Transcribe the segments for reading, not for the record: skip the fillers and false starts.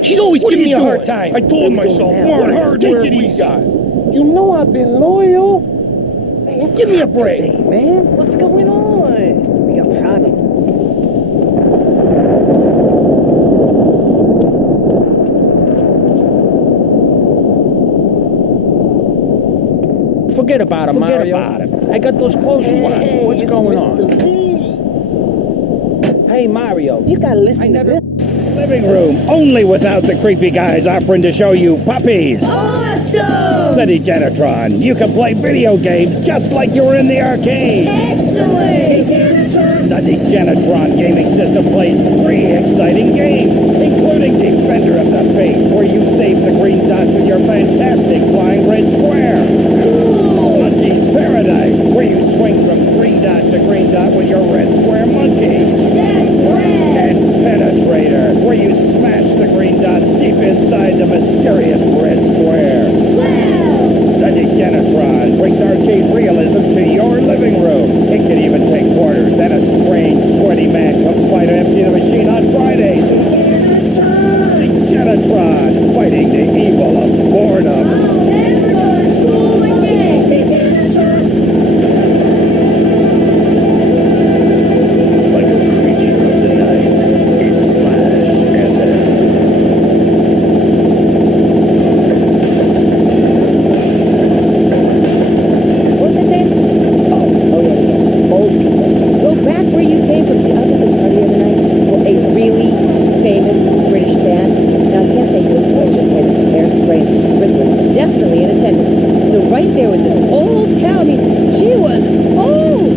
She's always giving me a hard time. I told myself, work hard, take it easy. You know I've been loyal. Man, give me a break. Hey, man, what's going on? We got a problem. Forget about him, Mario. I got those clothes you want. What's going on? Hey, Mario. You gotta listen to this. Living room, only without the creepy guys offering to show you puppies. Awesome! The Degenitron. You can play video games just like you were in the arcade. Excellent! The Degenitron gaming system plays 3 exciting games, including Defender of the Faith, where you save the green dots with your fantastic flying red square. Cool! Monkey's Paradise, where you swing from green dot to green dot with your red square monkey. That's right! And Penetrator, where you smash the green dots deep inside the mysterious red square. Wow! The Degenitron brings arcade realism to your living room. It can even take quarters, and a strange, sweaty man comes by to empty the machine on Fridays. Degenitron, fighting the evil of boredom. I'll never go to school again! Like a creature of the night, it's Flash and What was I saying? Oh, yeah. Old people. Go back where you came from. See, I was at this party the other night for a really famous British band. Now, I can't say who, I just said Hairspray and Switzerland. Definitely in attendance. So right there was this old cow. I mean, she was old.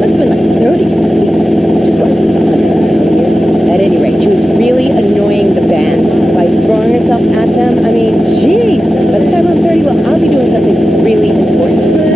Must have been like 30 at least. Just what, 100 years? At any rate, she was really annoying the band by throwing herself at them. I mean, geez. By the time I'm 30, well, I'll be doing something really important.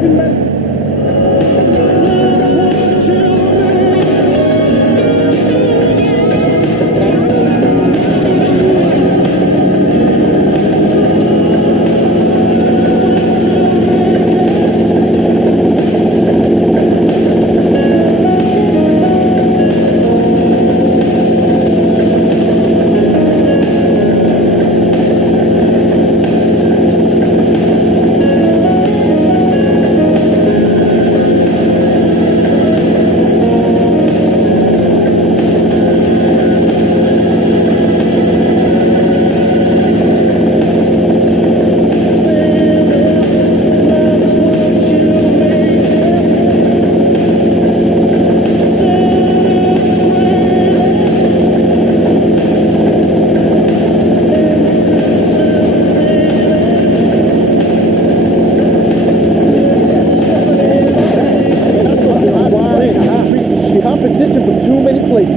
sleeping, man?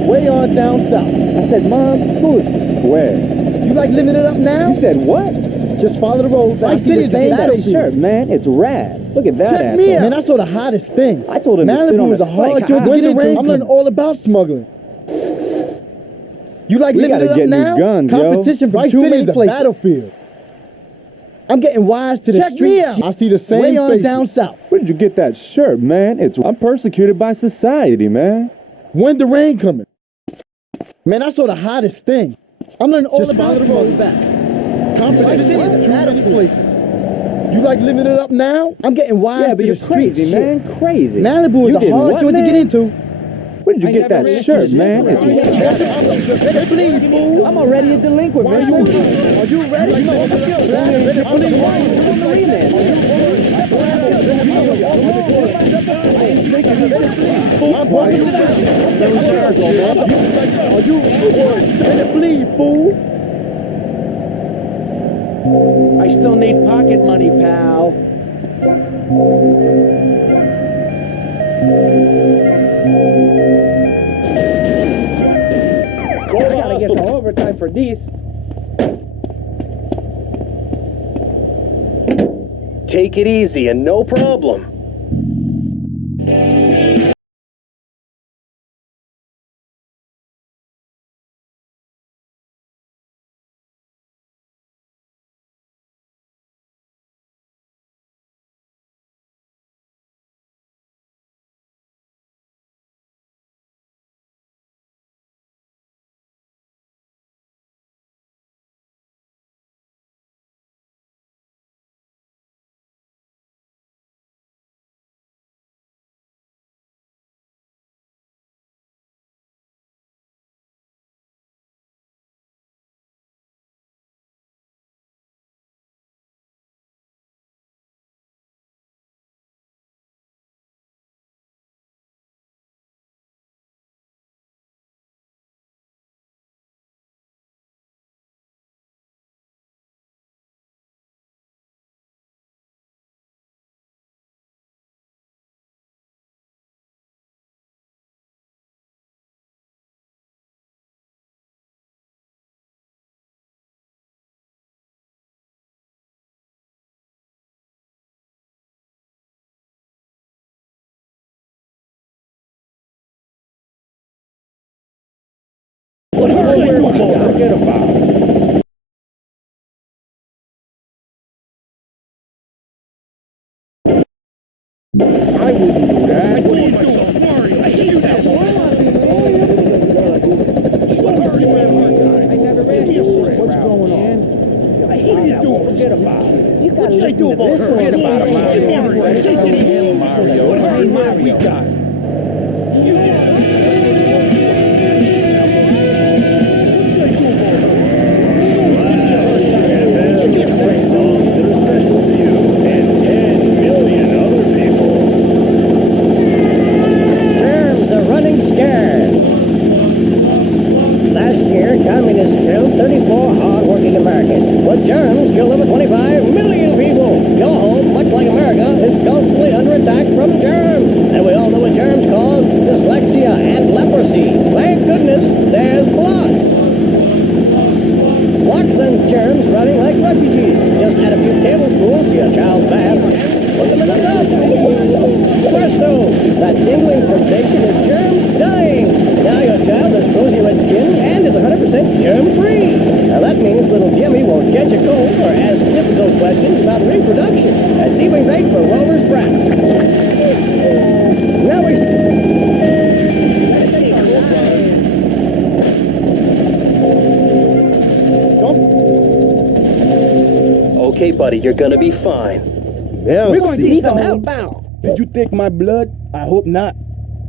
Way on down south. I said, Mom, school is square. You like living it up now? You said what? Just follow the road back to your That shirt, man, it's rad. Look at that Check me asshole. out. Man, I saw the hottest thing. I told him to sit Malibu on is a a hard spike. joint to When get the rain into. I'm learning all about smuggling. You like We living gotta it up get new now? guns, yo. Competition from too many places. Battlefield. I'm getting wise to the Check me streets. out. I see the same way on faces. down south. Where did you get that shirt, man? I'm persecuted by society, man. When the rain coming? Man, I saw the hottest thing. I'm learning all about the road back. Competition from too many places. You like living it up now? I'm getting wise Yeah, to but the you're streets. crazy, shit. man. Crazy. Malibu is You a did hard what, joint to get man? into. Where did you get that shirt, man? Please, fool. I'm already a delinquent, man. Are you ready? I'm on the remand. Are you ready? Please, fool. I still need pocket money, pal. I gotta get some overtime for these. Take it easy and no problem. Forget about it. I wouldn't do that. I told myself, Mario, I hate that one. I never ran into it. What's going on? I hate that one. Forget about it. What should I do about her? Forget about it, Mario. Take it easy, Mario. What hard work we got? Germs are running scared. Last year, communists killed 34 hard-working Americans, but germs killed over 25 million people. Your home, much like America, is constantly under attack from germs. And we all know what germs Presto! That tingling sensation is germ dying. Now your child has rosy red skin and is 100% germ-free. Now that means little Jimmy won't catch a cold or ask difficult questions about reproduction. That's even great for Rover's brat. Now we... Okay, buddy, you're gonna be fine. Yeah, We're going to see. need some help now. Did you take my blood? I hope not.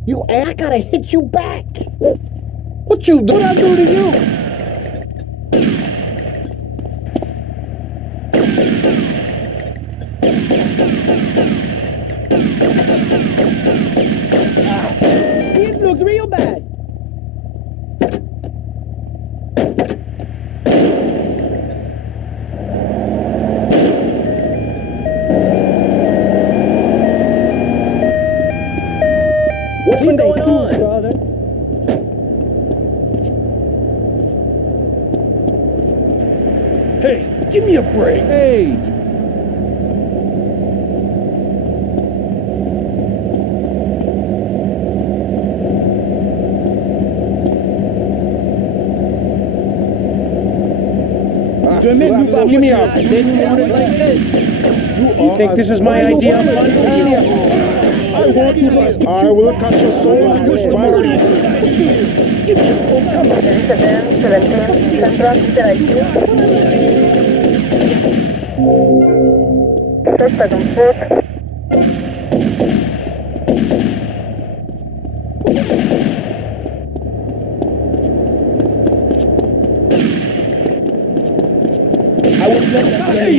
You, I gotta hit you back. What you do? What I do to you? It looks real bad. What's been going on? Brother? Hey, give me a break. Hey. Give me a Didn't want it like this. You think this is my idea of fun? I want to. I will cut your soul and push the body.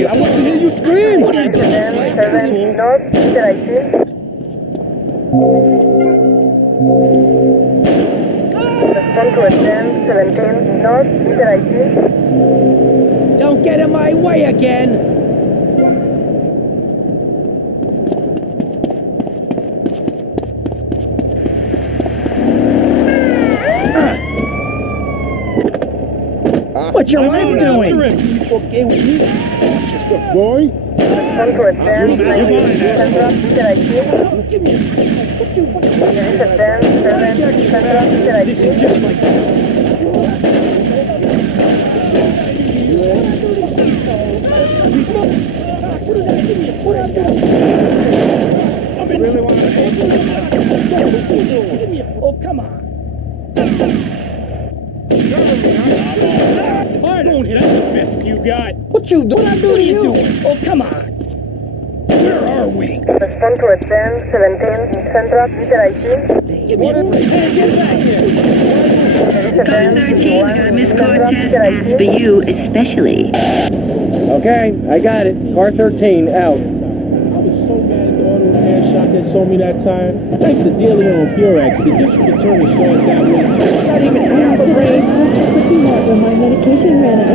I want to hear you scream. What are you doing? Don't get in my way again. What your wife doing? Okay with me? Just a boy. This is just like I really want to. Oh, come on. Don't hit us the best you got. What you do? What I do What to are you you? doing? Oh, come on. Where are we? Respond to advance 17 Central Interactive. Give me a break. Hey, get back here. Advance 1 Central For Interactive. you especially. Okay, I got it. Car 13 out. I was so mad at the auto repair shop that sold me that tire. Thanks to dealing on Purex, the district attorney saw it that way too. Not even half the range. What do you want when my medication ran out?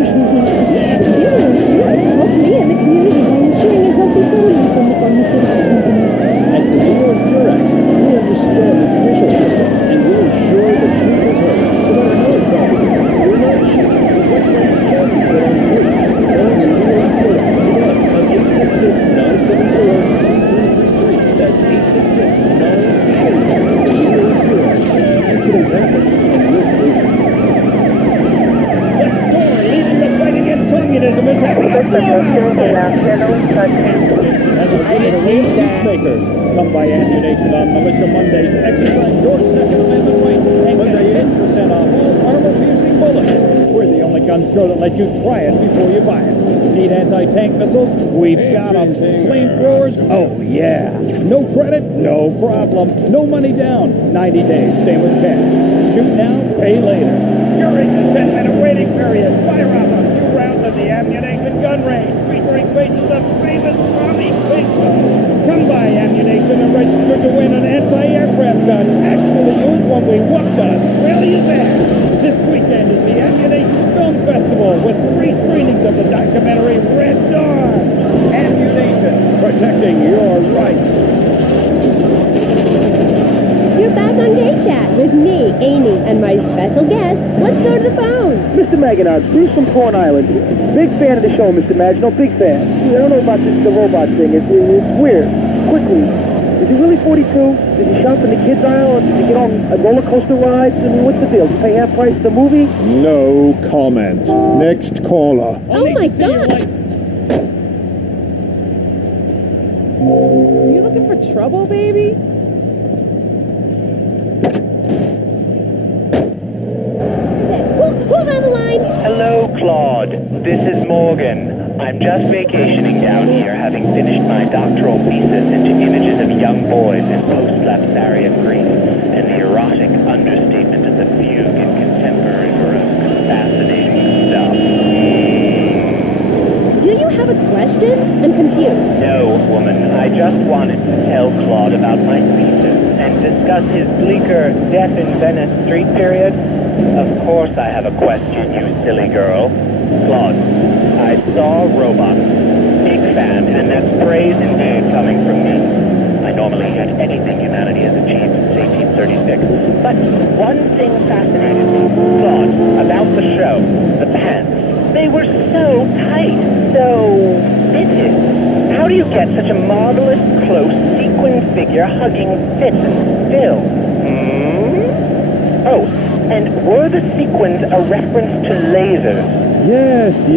Dealing with Felix helped me and the community by ensuring a healthy settlement from the pharmaceutical companies. At Delivering Purex, we understand the judicial system and we'll ensure the truth is heard. No matter how it's done, we're not sure what place can be put on truth. Call the Delivering Purex today on 866-974-2333. That's 866-974-2333. Delivering Purex. Accidents happen and we're proof. The store leading the fight against communism is having a blowout sale. As a way to raise peacemakers, come by Ammunition on Militia Mondays, exercise your Second Amendment rights, and get 10% off all armor-piercing bullets. We're the only gun store that lets you try it before you buy it. Need anti-tank missiles? We've got them. Flamethrowers? Oh, yeah. No credit? No problem. No money down. 90 days, same as cash. Shoot now, pay later. During the 10-minute waiting period, fire off a few rounds at the Ammunition gun range, featuring faces of famous Tommy Pinkman. Come by Ammunition and register to win an anti-aircraft gun. Actually used when we whooped Australia's ass. This weekend is the Ammunition Film Festival with 3 screenings of the documentary Red Dawn. Ammunition, protecting your rights. You're back on Gay Chat with me, Amy, and my special guest. Let's go to the phone. Mr. Maginot, Bruce from Corn Island here. Big fan of the show, Mr. Maginot, big fan. I don't know about the robot thing. It's weird. quickly, is he really 42? Did he shop in the kids aisle? Or did he get on roller coaster rides? I mean, what's the deal? Did he pay half price for the movie? No comment. Next caller. Oh my God! You looking for trouble, baby? Who's on the line? Hello, Claude. This is Morgan. I'm just vacationing down here, having finished my doctoral thesis into images of young boys in post-lapsarian Greece and the erotic understatement of the fugue in contemporary Baroque. Fascinating stuff. Do you have a question? I'm confused. No, woman. I just wanted to tell Claude about my thesis and discuss his bleaker Death in Venice street period. Of course I have a question, you silly girl. Claude, I saw Robots. Big fan, and that's praise indeed coming from me. I normally hate anything humanity has achieved since 1836. But one thing fascinated me. Claude, about the show, the pants. They were so tight, so fitted. How do you get such a marvelous, close, sequin figure hugging fit and still? Oh, and were the sequins a reference to lasers? Yes,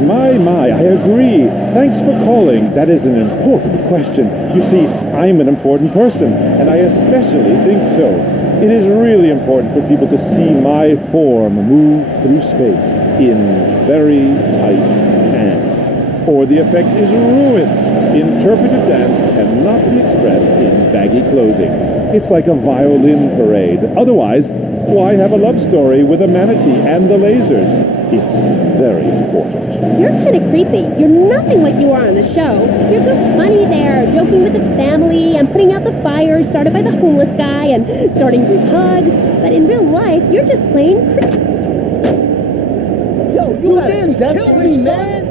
my, I agree. Thanks for calling. That is an important question. You see, I'm an important person, and I especially think so. It is really important for people to see my form move through space in very tight pants, or the effect is ruined. Interpretive dance cannot be expressed in baggy clothing. It's like a violin parade. Otherwise, why have a love story with a manatee and the lasers? It's very important. You're kind of creepy. You're nothing like you are on the show. You're so funny there, joking with the family and putting out the fires started by the homeless guy and starting group hugs. But in real life, you're just plain creepy. Yo, you didn't kill me, man.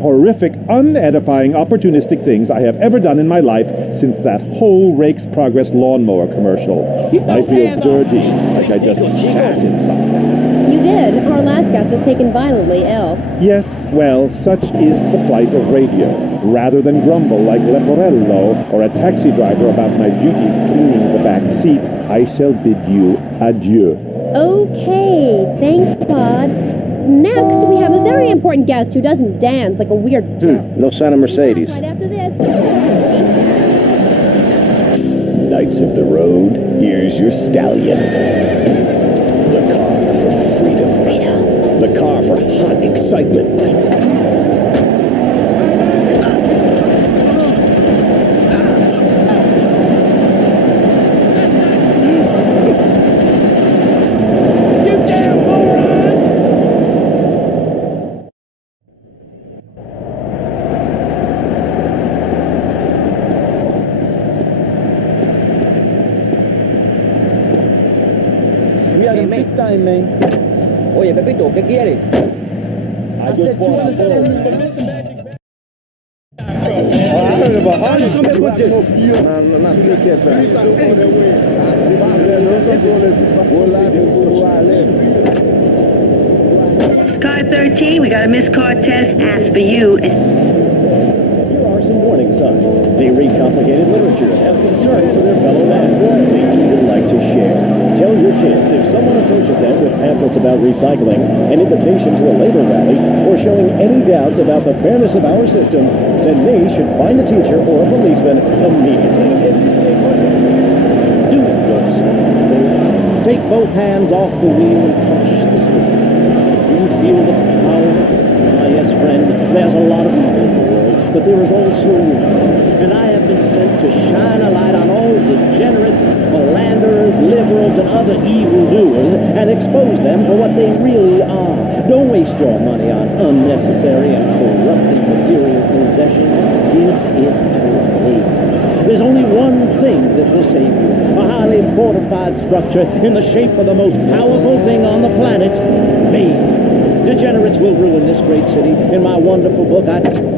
Horrific, unedifying, opportunistic things I have ever done in my life since that whole Rake's Progress lawnmower commercial. I feel dirty, like I just shat in something. You did. Our last guest was taken violently ill. Yes, well, such is the plight of radio. Rather than grumble like Leporello or a taxi driver about my duties cleaning the back seat, I shall bid you adieu. Okay, thanks, Claude. Next, we have a very important guest who doesn't dance like a weird... No sign of Mercedes. Right after this... Knights of the road, here's your stallion. The car for freedom. The car for hot excitement. Time, man. Oye, Pepito, ¿qué quieres? I just want to go. I heard about harness. Car 13, we got a missed car test. As for you, Here are some warning signs. They read complicated literature and have concern for their fellow man. They even like to share. Tell your kids if someone approaches them with pamphlets about recycling, an invitation to a labor rally, or showing any doubts about the fairness of our system, then they should find a teacher or a policeman immediately. Do it, folks. Take both hands off the wheel and touch the steering. You feel the power. Ah, yes, friend, there's a lot of evil in the world, but there is also good. And I have been sent to shine a light on all degenerates, philanderers, liberals, and other evildoers, and expose them for what they really are. Don't waste your money on unnecessary and corrupting material possessions. Give it away. There's only one thing that will save you. A highly fortified structure in the shape of the most powerful thing on the planet, faith. Degenerates will ruin this great city. In my wonderful book, I heard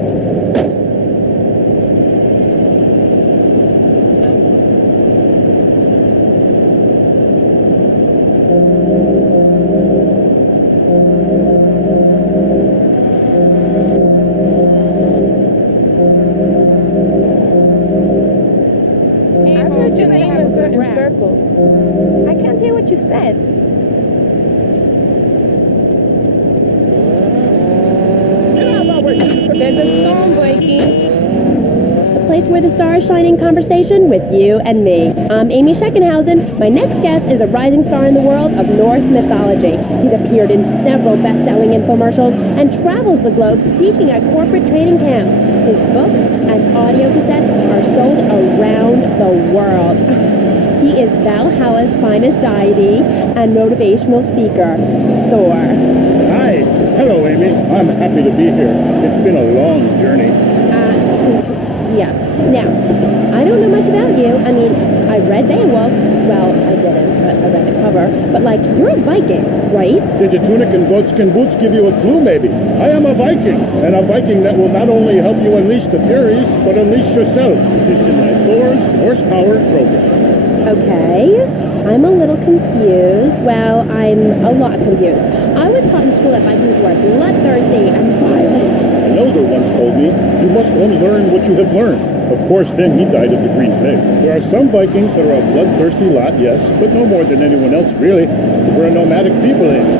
your name in certain circles. I can't hear what you said. There's a storm breaking. The place where the stars shine in conversation with you and me. I'm Amy Scheckenhausen. My next guest is a rising star in the world of Norse mythology. He's appeared in several best-selling infomercials and travels the globe speaking at corporate training camps. His books and audio cassettes are sold around the world. He is Valhalla's finest deity and motivational speaker, Thor. Hi. Hello, Amy. I'm happy to be here. It's been a long journey. Yeah. Now, I don't know much about you. I mean, I read Beowulf. Well, I didn't, but I read the cover. But, like, you're a Viking, right? Did the tunic and goatskin boots give you a clue, maybe? I am a Viking, and a Viking that will not only help you unleash the Furies, but unleash yourself. It's in my Thor's Horsepower program. Okay. I'm a little confused. Well, I'm a lot confused. I was taught in school that Vikings were bloodthirsty and violent. An elder once told me, you must unlearn what you have learned. Of course, then he died of the green plague. There are some Vikings that are a bloodthirsty lot, yes, but no more than anyone else, really. We're a nomadic people, Amy.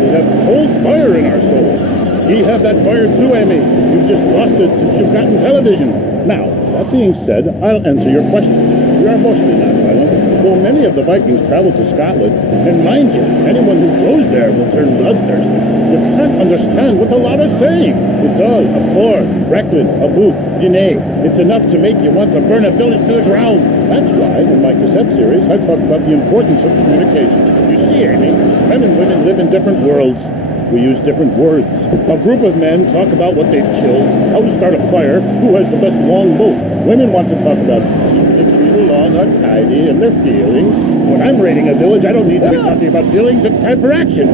We have cold fire in our souls. We have that fire too, Amy. You've just lost it since you've gotten television. Now, that being said, I'll answer your question. We are mostly not violent, though many of the Vikings traveled to Scotland. And mind you, anyone who goes there will turn bloodthirsty. You can't understand what the lot are saying. It's all a Ford, Recklin, a boot, Dine. It's enough to make you want to burn a village to the ground. That's why, in my cassette series, I talk about the importance of communication. You see, Amy, men and women live in different worlds. We use different words. A group of men talk about what they've killed, how to start a fire, who has the best long boat. Women want to talk about keeping the people along untidy and their feelings. When I'm raiding a village, I don't need to be talking about feelings. It's time for action.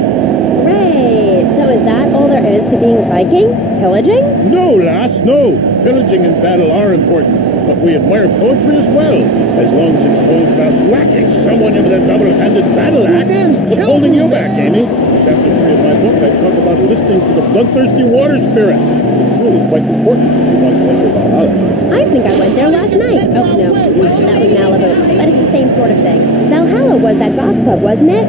Great. So is that all there is to being a Viking? Pillaging? No, lass, no. Pillaging and battle are important, but we admire poetry as well, as long as it's told about whacking someone with a double-handed battle axe. What's holding you back, Amy? Chapter 3 of my book, I talk about listening to the bloodthirsty water spirit. It's really quite important if you want to enter Valhalla. I think I went there last night. Oh, no, that was Malibu. But it's the same sort of thing. Valhalla was that goth club, wasn't it?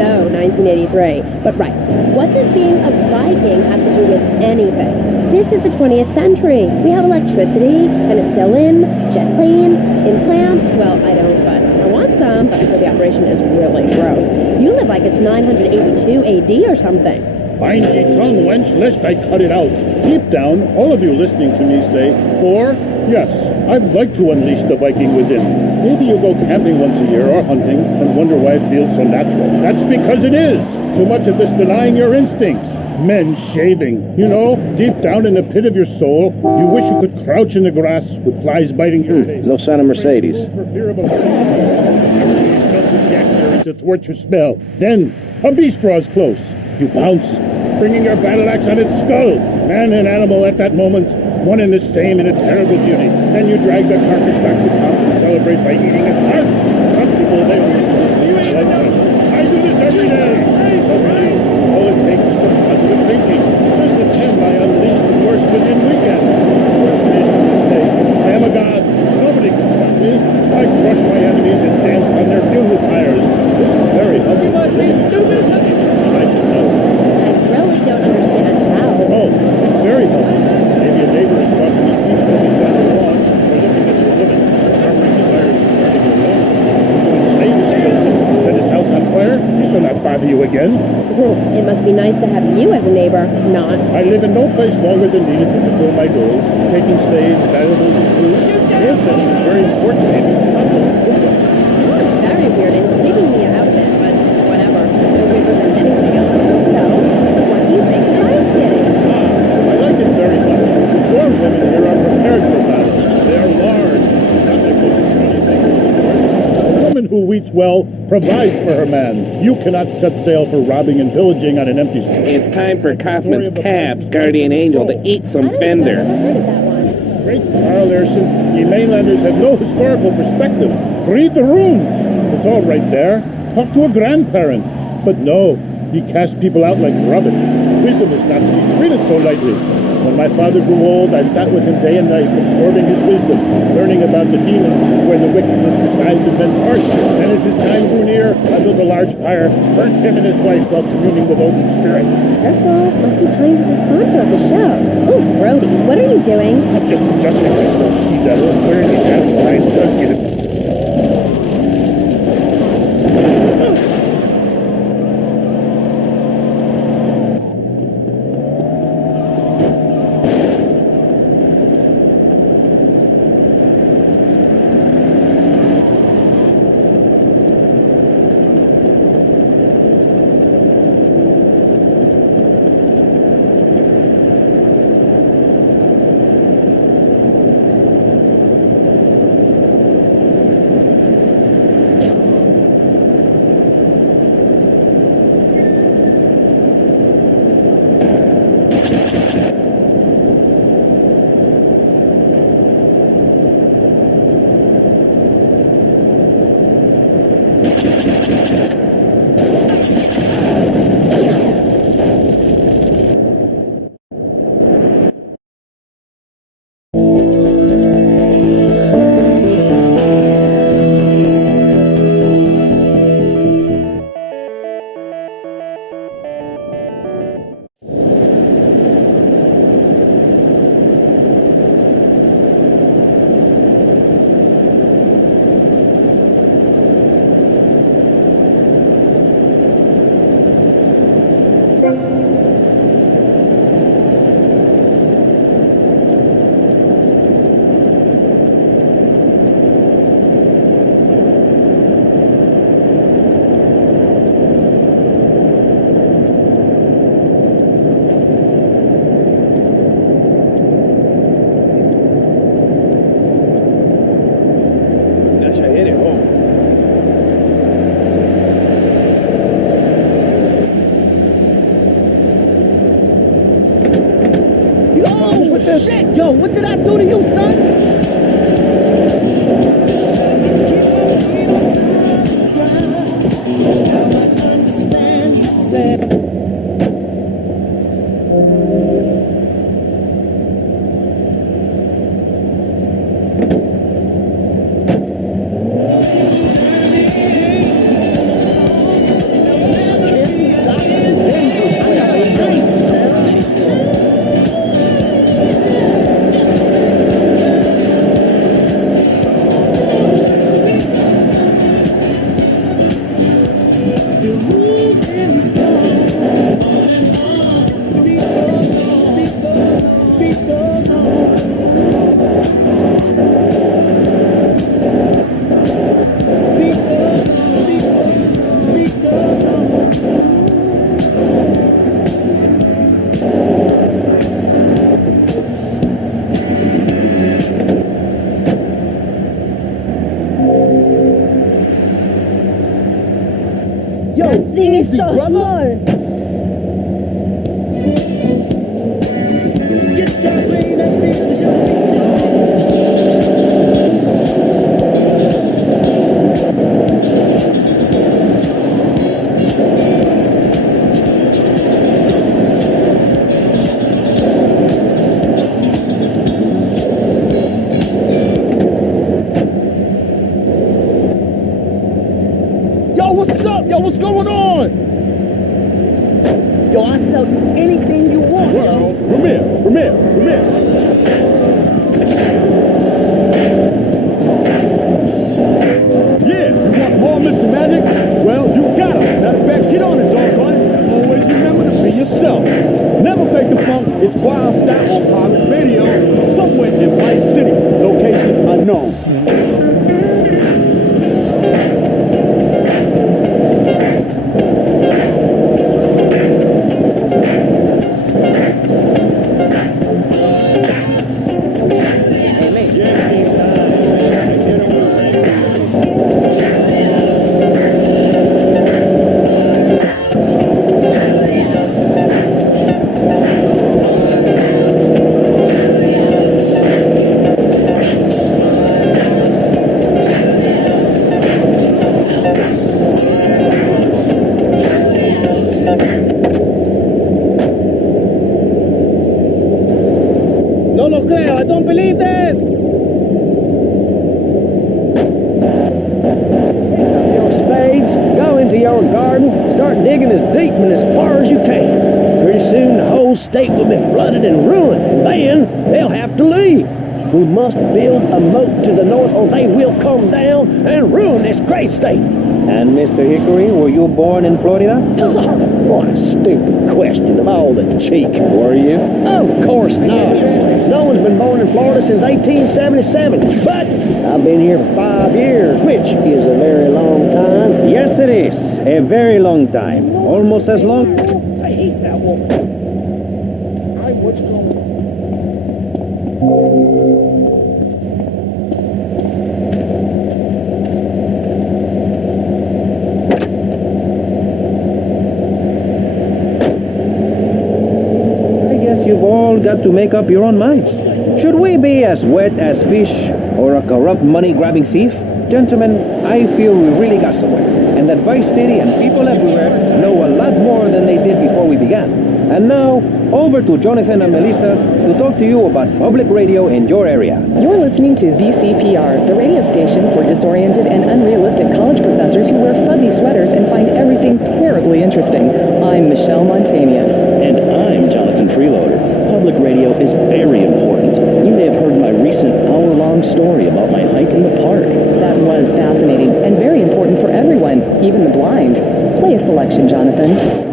So, 1983. But right, what does being a Viking have to do with anything? This is the 20th century. We have electricity, penicillin, jet planes, implants. Well, I don't, but I want some, but I heard the operation is really gross. You live like it's 982 AD or something. Mind ye tongue, wench, lest I cut it out. Deep down, all of you listening to me say, Thor, yes, I'd like to unleash the Viking within. Maybe you go camping once a year or hunting and wonder why it feels so natural. That's because it is. Too much of this denying your instincts. Men shaving. You know, deep down in the pit of your soul, you wish you could crouch in the grass with flies biting your face. No sign of Mercedes. For fear of a yourself with Jack there to thwart your spell. Then, a beast draws close. You pounce, bringing your battle axe on its skull. Man and animal at that moment, one and the same in a terrible beauty. Then you drag the carcass back to camp and celebrate by eating its heart. Some people, they only do this once in a lifetime. I do this every day. So really, all it takes is some positive thinking. Just attend my Unleash the Force Within weekend. Where it is to say, I am a god. Nobody can stop me. I crush my enemies and dance on their funeral pyres. This is very humbling. I should know. I really don't understand how. Oh, it's very humbling. Maybe a neighbor is tossing his feet buildings on your lawn, or looking at your woman, harboring desires regarding your lawn. To enslave his children, set his house on fire, he shall not bother you again. It must be nice to have you as a neighbor, not. I live in no place longer than needed to fulfill my goals. Taking slaves, valuables, and food. Goal setting is very important, maybe. You're very weird and creeping me out a bit, but whatever. No weirder than anything else. So, what do you think of ice skating? I like it very much. More women here are prepared for battle. They are large. Not like those funny things. A woman who we treats well, provides for her man. You cannot set sail for robbing and pillaging on an empty stomach. It's time for Kaufman's Cabs, Guardian Angel, to eat some fender. Great Carl Erson, ye mainlanders have no historical perspective. Read the runes. It's all right there. Talk to a grandparent. But no, ye cast people out like rubbish. Wisdom is not to be treated so lightly. When my father grew old, I sat with him day and night, absorbing his wisdom, learning about the demons, where the wickedness resides in men's hearts. And as his time grew near, I built a large fire, burnt him and his wife while communing with Odin's spirit. Careful, Musty Pines is a sponsor of the show. Oh, Brody, what are you doing? I'm just adjusting myself, she-devil. Clearly that line does get it. Shit! Yo, what did I do to you, son? Yo, easy, brother. Yo, what's up? Yo, what's going on? Yo, I sell you anything you want. Well, come here. Yeah, you want more, Mr. Magic? Well, you got him. Matter of fact, get on it, doggone it. Always remember to be yourself. Never fake the funk. It's Wild Style on Pirate Radio, somewhere in Vice City. Location unknown. believe this? Your spades, go into your garden, start digging as deep and as far as you can. Pretty soon the whole state will be flooded and ruined, and then they'll have to leave. We must build a moat to the north or they will come down and ruin this great state. And Mr. Hickory, were you born in Florida? What a stupid question of all the cheek. Were you? Of course not. No one's been born in Florida since 1877, but I've been here for 5 years, which is a very long time. Yes, it is. A very long time. Almost as long. I hate that woman. I would go. You've all got to make up your own minds. Should we be as wet as fish or a corrupt money-grabbing thief? Gentlemen, I feel we really got somewhere, and that Vice City and people everywhere know a lot more than they did before we began. And now, over to Jonathan and Melissa to talk to you about public radio in your area. You're listening to VCPR, the radio station for disoriented and unrealistic college professors who wear fuzzy sweaters and find everything terribly interesting. I'm Michelle Montanius. And I'm Jonathan Freeloader. Public radio is very important. You may have heard my recent hour-long story about my hike in the park. That was fascinating and very important for everyone, even the blind. Play a selection, Jonathan.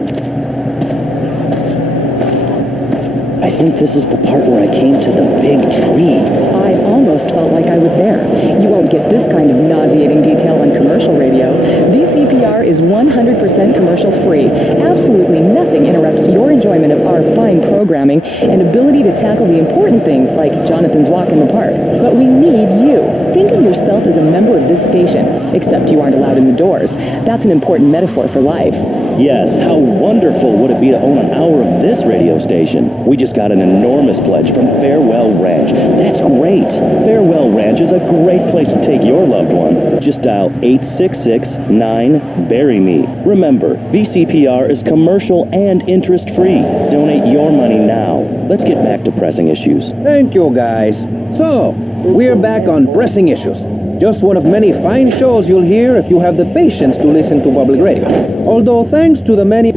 I think this is the part where I came to the big tree. I almost felt like I was there. You won't get this kind of nauseating detail on commercial radio. VCPR is 100% commercial free. Absolutely nothing interrupts your enjoyment of our fine programming and ability to tackle the important things like Jonathan's walk in the park. But we need you. Think of yourself as a member of this station, except you aren't allowed in the doors. That's an important metaphor for life. Yes, how wonderful would it be to own an hour of this radio station? We just got an enormous pledge from Farewell Ranch. That's great. Farewell Ranch is a great place to take your loved one. Just dial 866-9-BURY-ME. Remember, VCPR is commercial and interest-free. Donate your money now. Let's get back to pressing issues. Thank you, guys. So, we're back on Pressing Issues. Just one of many fine shows you'll hear if you have the patience to listen to public radio. Although thanks to the many...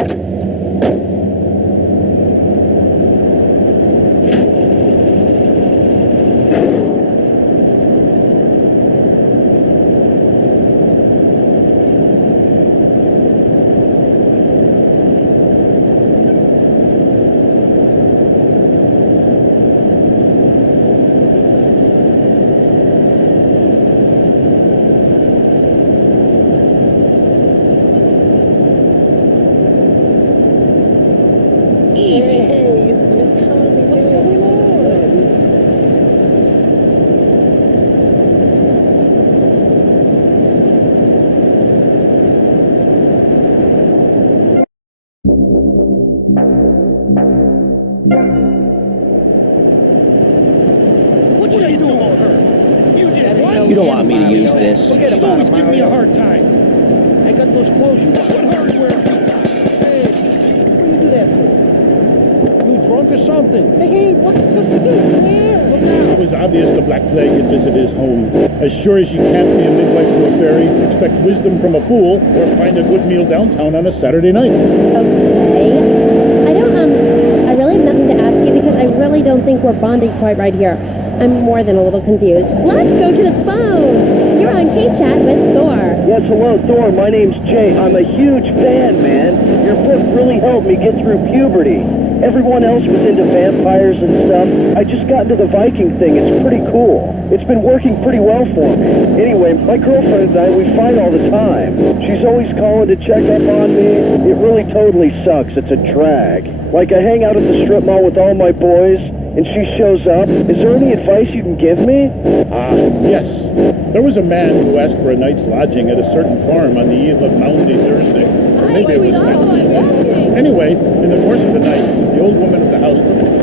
You don't want me to use this. Forget about it, give me a hard time. I got those clothes you want. What hardware? Hey, what do you do that for? You drunk or something? Hey, what's the thing there? Look out. It was obvious the Black Plague had visited his home. As sure as you can't be a midwife to a fairy, expect wisdom from a fool, or find a good meal downtown on a Saturday night. Okay. I really have nothing to ask you because I really don't think we're bonding quite right here. I'm more than a little confused. Let's go to the phone. You're on K-Chat with Thor. Yes, hello, Thor. My name's Jay. I'm a huge fan, man. Your book really helped me get through puberty. Everyone else was into vampires and stuff. I just got into the Viking thing. It's pretty cool. It's been working pretty well for me. Anyway, my girlfriend and I, we fight all the time. She's always calling to check up on me. It really totally sucks. It's a drag. Like, I hang out at the strip mall with all my boys, and she shows up. Is there any advice you can give me? Yes. There was a man who asked for a night's lodging at a certain farm on the eve of Maundy Thursday. Or maybe it was Wednesday. Anyway, in the course of the night, the old woman of the house took him